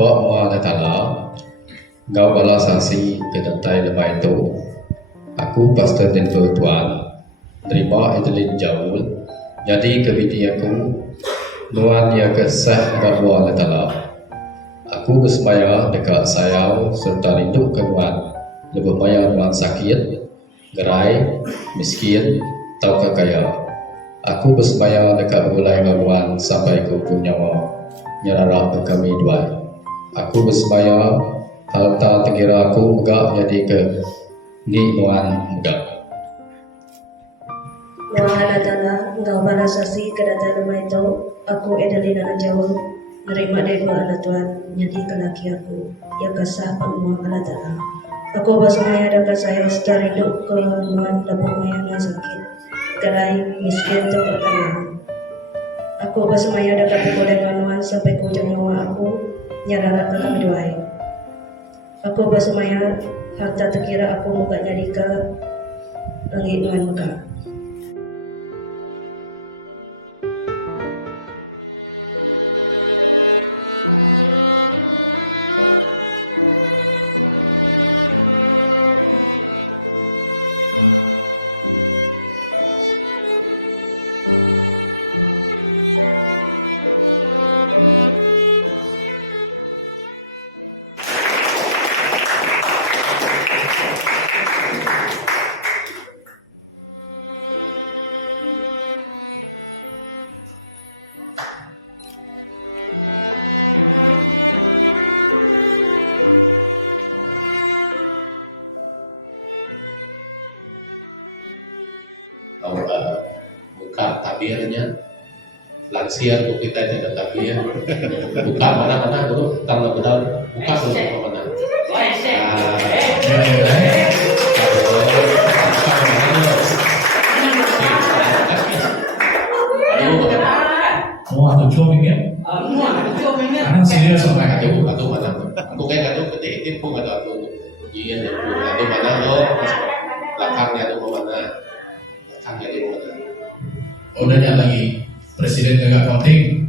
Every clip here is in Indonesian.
Bok Allah Ta'ala Ngau bala saksi kedatai lemah itu. Aku pastor Denver Tuan terima Idlin Jaul. Jadi kebiti aku Nuan yang kesah Bok Allah Ta'ala. Aku bersemaya dekat sayau serta rindu ke Nuan. Lebih banyak Nuan sakit, gerai, miskin, atau kekaya. Aku bersemaya dekat mulai Nuan sampai ke ujung nyawa. Nyarara ke kami Tuan. Aku bersemaya harta terkira aku megak jadi ke ni Nuan megak. Wahai adalah engkau balas saksi kedatangan rumah itu. Aku Edelina Jauh menerima dego anak Tuhan jadi kelaki aku yang kesah pembuang anak tanah. Aku bersemaya dekat saya secara hidup ke Nuan dapur mayang yang sakit, gerai, miskin atau kekaya. Aku bersemaya dekat boleh Nuan sampai ke ujung nyawa aku nyarara ke keduai. Aku bersemaya harta terkira aku megak jadi ke langit Nuan megak. Buka tabirnya lansia kok kita tidak tabir. Buka mana dulu tanggal betul. Buka dulu mana. Semua tujuh ya? Karena serius sampai Kado mana? Aku kayak kado ketik itu nggak tahu. Iya, kado mana lo? Belakangnya tuh mana? Belakangnya di mana? udah jangan lagi presiden nggak voting.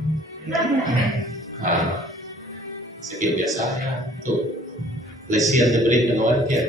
Sekian biasa ya. Tuh, lesian diberi keluar ya.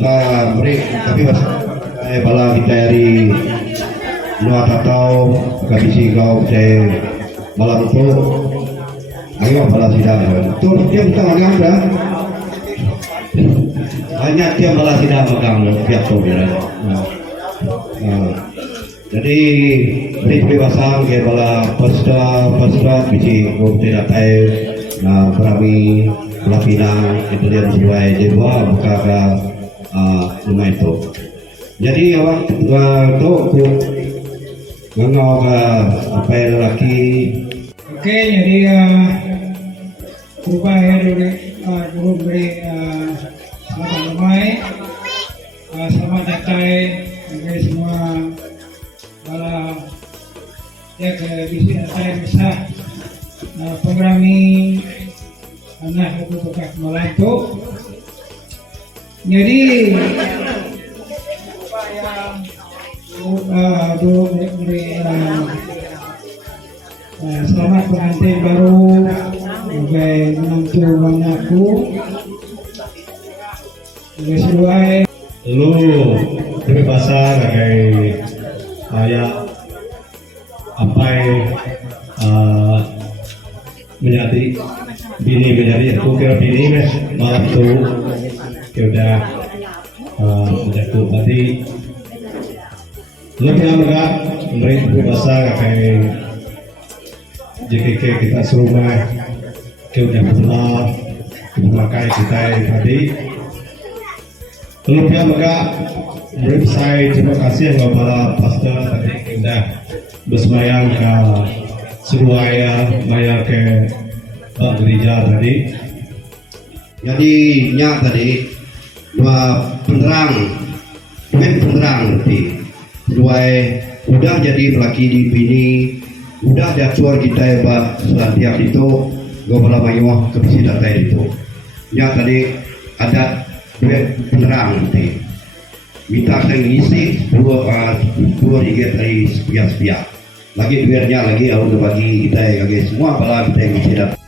beri tapi bala kita dari luar takau kondisi kau malam itu ayo bala sidang itu dia bukan magang dah hanya dia bala sidang magang pihak tu jadi beri bahasa dia bala posta bisi kau tidak tahu perami pelakinan itu dia sesuai dewa buka rumah itu. Jadi orang tu ngau apa lelaki. Oke, jadi berubah ya guru beri selamat ramai, selamat datang dari semua para ya ke visi datang besar pengrami anak buka malam itu. Jadi selamat pengantin baru sebagai menantu anakku sesuai lu dari pasar kayak ayah apa menjadi bini menjadi aku kira bini mes malah tuh udah tuh tadi lu yang enggak mereka pasar kayak JKK kita serumah kita udah benar memakai kita tadi lalu dia enggak beri saya terima kasih kepada pastor tadi kita bersemayam ke Surabaya maya ke gereja tadi Jadi nya tadi dua penerang nanti dua udah jadi melaki di bini udah ada suar kita pak selantiap itu gopala mayo ke data itu nya tadi ada dua penerang nanti minta saya isi dua riget dari sepiak lagi duitnya lagi kalau bagi kita lagi semua pala kita yang tidak